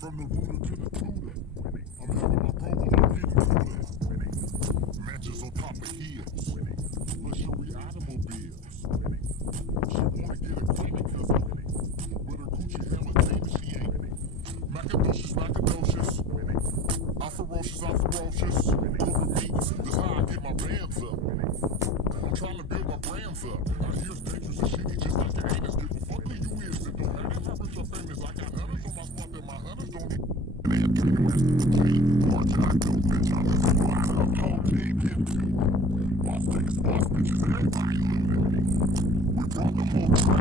From the rooter to the tutor, I'm having my promos, I'm getting cooler. Mansions on top of hills, luxury automobiles. She wanna get acquainted cause I'm with her coochie hella tame, she ain't macadocious, macadocious. I'm ferocious, I'm ferocious. Corporate meetings, that's how I get my bands up. I'm trying to build my brands up. Out here's dangerous and shitty, just like your haters. Give a fuck who you is, it don't matter how rich or famous. I got hunters on my spot that my hunters don't need. Bitch, I let slide up, whole team get to. Boss niggas, boss bitches, everybody looting. We brought the whole track.